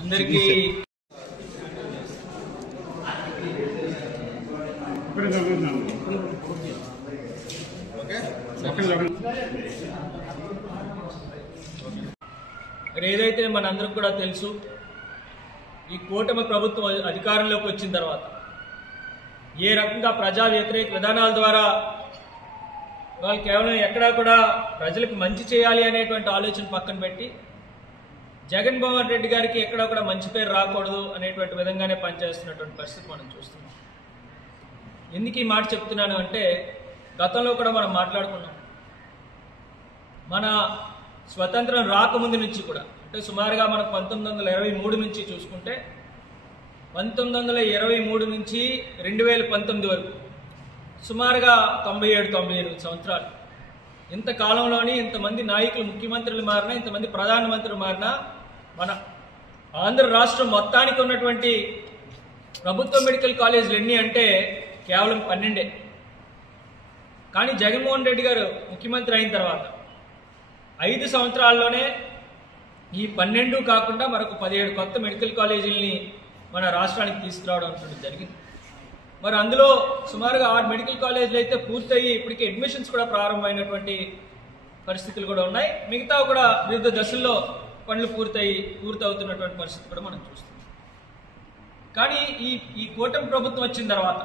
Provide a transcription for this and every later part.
అందరికీ ఏదైతే మనందరికి కూడా తెలుసు, ఈ కూటమి ప్రభుత్వం అధికారంలోకి వచ్చిన తర్వాత ఏ రకంగా ప్రజా వ్యతిరేక విధానాల ద్వారా వాళ్ళు కేవలం ఎక్కడా కూడా ప్రజలకు మంచి చేయాలి అనేటువంటి ఆలోచన పక్కన పెట్టి జగన్మోహన్ రెడ్డి గారికి ఎక్కడా కూడా మంచి పేరు రాకూడదు అనేటువంటి విధంగానే పనిచేస్తున్నటువంటి పరిస్థితి మనం చూస్తున్నాం. ఎందుకు ఈ మాట చెప్తున్నాను అంటే, గతంలో కూడా మనం మాట్లాడుకున్నాం. మన స్వతంత్రం రాకముందు నుంచి కూడా, అంటే సుమారుగా మనం 1923 నుంచి చూసుకుంటే 1923 నుంచి 2019 వరకు సుమారుగా 97-98 సంవత్సరాలు. ఇంత కాలంలోని ఇంతమంది నాయకులు, ముఖ్యమంత్రులు మారినా, ఇంతమంది ప్రధానమంత్రులు మారినా, మన ఆంధ్ర రాష్ట్రం మొత్తానికి ఉన్నటువంటి ప్రభుత్వ మెడికల్ కాలేజీలు ఎన్ని అంటే కేవలం 12. కానీ జగన్మోహన్ రెడ్డి గారు ముఖ్యమంత్రి అయిన తర్వాత 5 సంవత్సరాల్లోనే ఈ 12 కాకుండా మరొక 17 కొత్త మెడికల్ కాలేజీలని మన రాష్ట్రానికి తీసుకురావడం జరిగింది. మరి అందులో సుమారుగా 6 మెడికల్ కాలేజీలు అయితే పూర్తయి ఇప్పటికే అడ్మిషన్స్ కూడా ప్రారంభమైనటువంటి పరిస్థితులు కూడా ఉన్నాయి. మిగతా కూడా వివిధ దశల్లో పనులు పూర్తవుతున్నటువంటి పరిస్థితి కూడా మనం చూస్తున్నాం. కానీ ఈ కూటమి ప్రభుత్వం వచ్చిన తర్వాత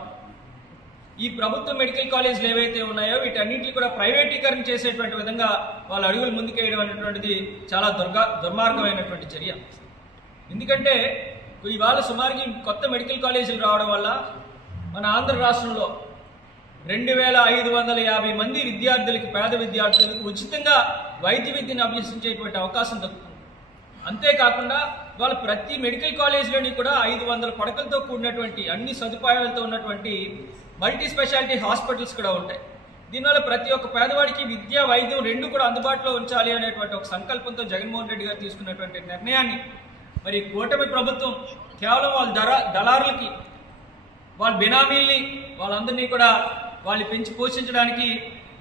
ఈ ప్రభుత్వ మెడికల్ కాలేజీలు ఏవైతే ఉన్నాయో వీటన్నింటినీ కూడా ప్రైవేటీకరణ చేసేటువంటి విధంగా వాళ్ళ అడుగులు ముందుకేయడం అనేటువంటిది చాలా దుర్మార్గమైనటువంటి చర్య. ఎందుకంటే ఇవాళ సుమారుగా కొత్త మెడికల్ కాలేజీలు రావడం వల్ల మన ఆంధ్ర రాష్ట్రంలో 2550 మంది విద్యార్థులకి, పేద విద్యార్థులకు ఉచితంగా వైద్య విద్యను అభ్యసించేటువంటి అవకాశం దక్కుతుంది. అంతేకాకుండా వాళ్ళ ప్రతి మెడికల్ కాలేజీలోని కూడా 500 పడకలతో కూడినటువంటి అన్ని సదుపాయాలతో ఉన్నటువంటి మల్టీ స్పెషాలిటీ హాస్పిటల్స్ కూడా ఉంటాయి. దీనివల్ల ప్రతి ఒక్క పేదవాడికి విద్య, వైద్యం రెండు కూడా అందుబాటులో ఉంచాలి అనేటువంటి ఒక సంకల్పంతో జగన్మోహన్ రెడ్డి గారు తీసుకున్నటువంటి నిర్ణయాన్ని మరి కూటమి ప్రభుత్వం కేవలం వాళ్ళ దళారులకి, వాళ్ళ బినామీల్ని, వాళ్ళందరినీ కూడా వాళ్ళు పెంచి పోషించడానికి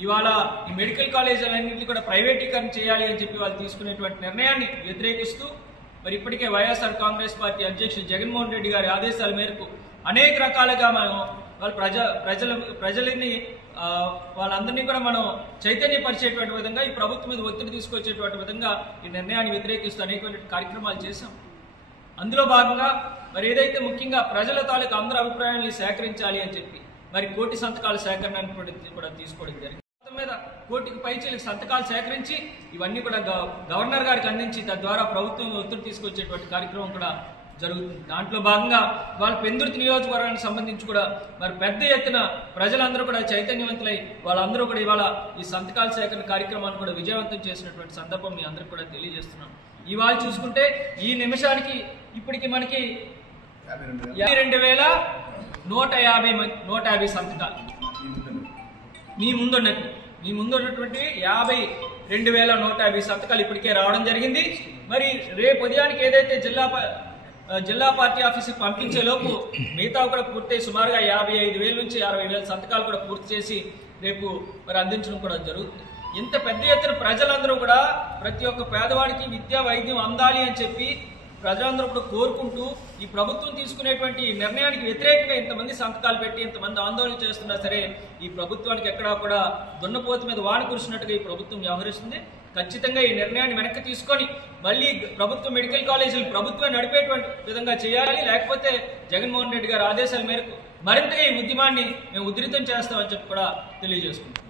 ఇవాళ ఈ మెడికల్ కాలేజీలన్నింటినీ కూడా ప్రైవేటీకరణ చేయాలి అని చెప్పి వాళ్ళు తీసుకునేటువంటి నిర్ణయాన్ని వ్యతిరేకిస్తూ మరి ఇప్పటికే వైఎస్ఆర్ కాంగ్రెస్ పార్టీ అధ్యక్షుడు జగన్మోహన్ రెడ్డి గారి ఆదేశాల మేరకు అనేక రకాలుగా మనం వాళ్ళ ప్రజలని వాళ్ళందరినీ కూడా మనం చైతన్యపరిచేటువంటి విధంగా, ఈ ప్రభుత్వం మీద ఒత్తిడి తీసుకొచ్చేటువంటి విధంగా ఈ నిర్ణయాన్ని వ్యతిరేకిస్తూ అనేక కార్యక్రమాలు చేశాం. అందులో భాగంగా మరి ఏదైతే ముఖ్యంగా ప్రజల తాలూకు అందరి అభిప్రాయాన్ని సేకరించాలి అని చెప్పి మరి 1 కోటి సంతకాల సేకరణ కూడా తీసుకోవడం జరిగింది. మొత్తం మీద 1 కోటికి పైచీలకు సంతకాలు సేకరించి ఇవన్నీ కూడా గవర్నర్ గారికి అందించి తద్వారా ప్రభుత్వం ఒత్తిడి తీసుకొచ్చేటువంటి కార్యక్రమం కూడా జరుగుతుంది. దాంట్లో భాగంగా వాళ్ళ పెందుర్తి నియోజకవర్గానికి సంబంధించి కూడా మరి పెద్ద ఎత్తున ప్రజలందరూ కూడా చైతన్యవంతులై వాళ్ళందరూ కూడా ఇవాళ ఈ సంతకాల సేకరణ కార్యక్రమాన్ని కూడా విజయవంతం చేసినటువంటి సందర్భం మీ అందరికీ కూడా తెలియజేస్తున్నాం. ఇవాళ చూసుకుంటే ఈ నిమిషానికి ఇప్పటికి మనకి 52,150 సంతకాలు మీ ముందున్నటువంటి 52,150 సంతకాలు ఇప్పటికే రావడం జరిగింది. మరి రేపు ఉదయానికి ఏదైతే జిల్లా పార్టీ ఆఫీస్కి పంపించే లోపు మిగతా కూడా పూర్తి సుమారుగా 55,000 నుంచి 60,000 సంతకాలు కూడా పూర్తి చేసి రేపు మరి అందించడం కూడా జరుగుతుంది. ఇంత పెద్ద ఎత్తున ప్రజలందరూ కూడా ప్రతి ఒక్క పేదవాడికి విద్య, వైద్యం అందాలి అని చెప్పి ప్రజలందరూ కూడా కోరుకుంటూ ఈ ప్రభుత్వం తీసుకునేటువంటి నిర్ణయానికి వ్యతిరేకంగా ఇంతమంది సంతకాలు పెట్టి ఇంతమంది ఆందోళన చేస్తున్నా సరే ఈ ప్రభుత్వానికి ఎక్కడా కూడా దున్నపోతు మీద వాన కురిసినట్టుగా ఈ ప్రభుత్వం వ్యవహరిస్తుంది. ఖచ్చితంగా ఈ నిర్ణయాన్ని వెనక్కి తీసుకొని మళ్ళీ ప్రభుత్వ మెడికల్ కాలేజీలు ప్రభుత్వం నడిపేటువంటి విధంగా చేయాలి. లేకపోతే జగన్మోహన్ రెడ్డి గారి ఆదేశాల మేరకు మరింతగా ఈ ఉద్యమాన్ని మేము ఉధృతం చేస్తామని చెప్పి కూడా తెలియజేసుకుంటాం.